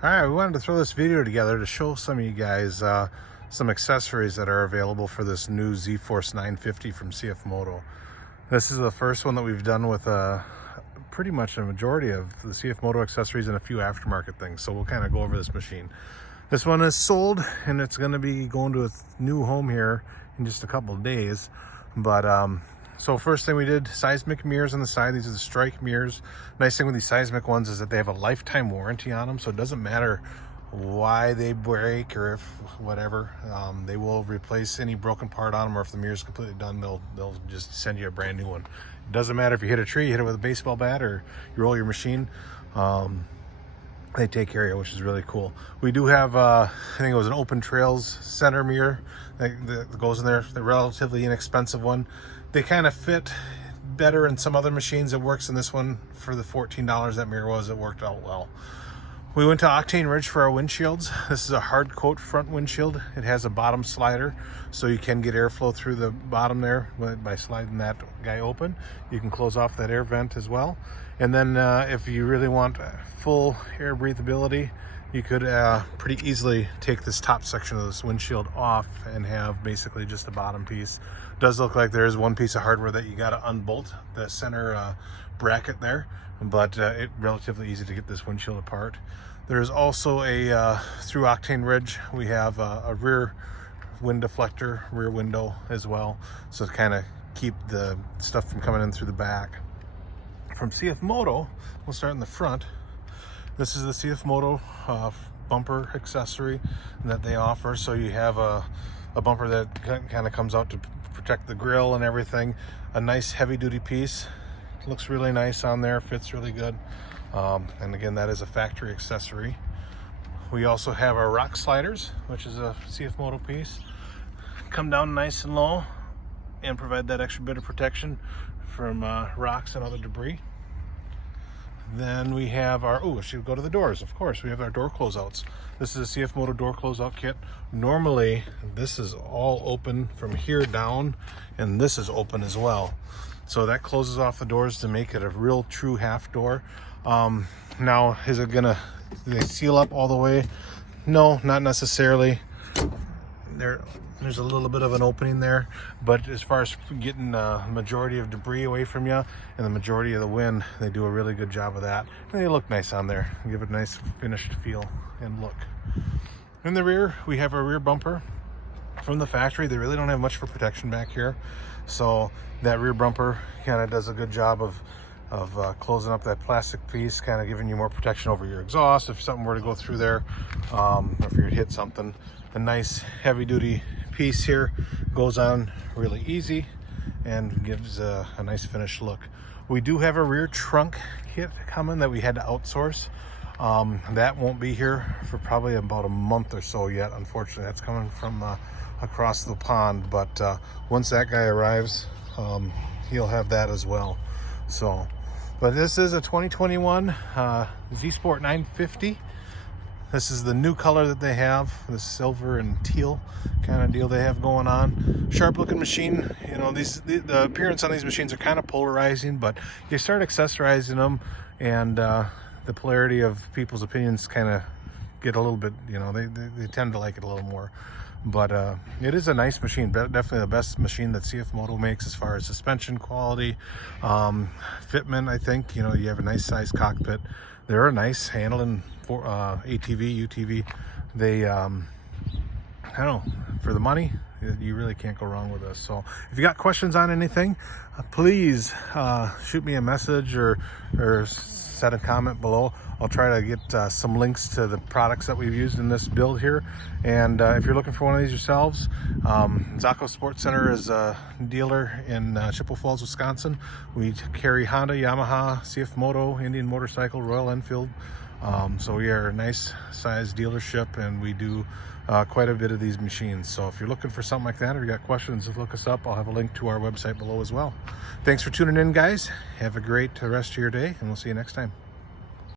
All right, we wanted to throw this video together to show some of you guys some accessories that are available for this new Zforce 950 from CF Moto. This is the first one that we've done with pretty much a majority of the CF Moto accessories and a few aftermarket things. So we'll kind of go over this machine. This one is sold and it's going to be going to its new home here in just a couple of days. But so first thing we did, seismic mirrors on the side. These are the strike mirrors. Nice thing with these seismic ones is that they have a lifetime warranty on them, so it doesn't matter why they break or if whatever. They will replace any broken part on them, or if the mirror's completely done, they'll just send you a brand new one. It doesn't matter if you hit a tree, you hit it with a baseball bat, or you roll your machine. They take care of you, which is really cool. We do have, I think it was an open trails center mirror that goes in there. The relatively inexpensive one. They kind of fit better in some other machines. It works in this one for the $14 that mirror was. It worked out well. We went to Octane Ridge for our windshields. This is a hard coat front windshield. It has a bottom slider, so you can get airflow through the bottom there by sliding that guy open. You can close off that air vent as well. And then if you really want full air breathability, you could pretty easily take this top section of this windshield off and have basically just a bottom piece. It does look like there is one piece of hardware that you got to unbolt the center bracket there, but it's relatively easy to get this windshield apart. There's also a through Octane Ridge, we have a rear wind deflector, rear window as well, so to kind of keep the stuff from coming in through the back. From CF Moto, we'll start in the front. This is the CF Moto bumper accessory that they offer. So you have a bumper that kind of comes out to protect the grill and everything. A nice heavy duty piece. Looks really nice on there, fits really good. And again, that is a factory accessory. We also have our rock sliders, which is a CF Moto piece. Come down nice and low and provide that extra bit of protection from rocks and other debris. Then we have our, I should go to the doors, of course. We have our door closeouts. This is a CF Moto door closeout kit. Normally, this is all open from here down, and this is open as well. So that closes off the doors to make it a real true half door. Now, is it gonna, do they seal up all the way? No, not necessarily. There's a little bit of an opening there, but as far as getting the majority of debris away from you and the majority of the wind, they do a really good job of that. And they look nice on there, give it a nice finished feel and look. In the rear, we have a rear bumper from the factory. They really don't have much for protection back here, so that rear bumper kind of does a good job of closing up that plastic piece, kind of giving you more protection over your exhaust if something were to go through there, or if you were to hit something. A nice heavy duty piece here goes on really easy and gives a nice finished look. We do have a rear trunk kit coming that we had to outsource. That won't be here for probably about a month or so yet, unfortunately. That's coming from across the pond, but once that guy arrives, he'll have that as well. So, but this is a 2021 Z Sport 950. This is the new color that they have, the silver and teal kind of deal they have going on. Sharp looking machine. You know, the appearance on these machines are kind of polarizing, but you start accessorizing them and the polarity of people's opinions kind of get a little bit, you know, they tend to like it a little more. But it is a nice machine, definitely the best machine that CF Moto makes as far as suspension quality, fitment. I think, you know, you have a nice size cockpit. They're a nice handling for ATV, UTV. They, I don't know, for the money, you really can't go wrong with this. So if you got questions on anything, please shoot me a message or set a comment below. I'll try to get some links to the products that we've used in this build here. And if you're looking for one of these yourselves, Zaco Sports Center is a dealer in Chippewa Falls, Wisconsin. We carry Honda, Yamaha, CF Moto, Indian Motorcycle, Royal Enfield. So we are a nice size dealership, and we do quite a bit of these machines. So if you're looking for something like that, or you got questions, look us up. I'll have a link to our website below as well. Thanks for tuning in, guys. Have a great rest of your day, and we'll see you next time.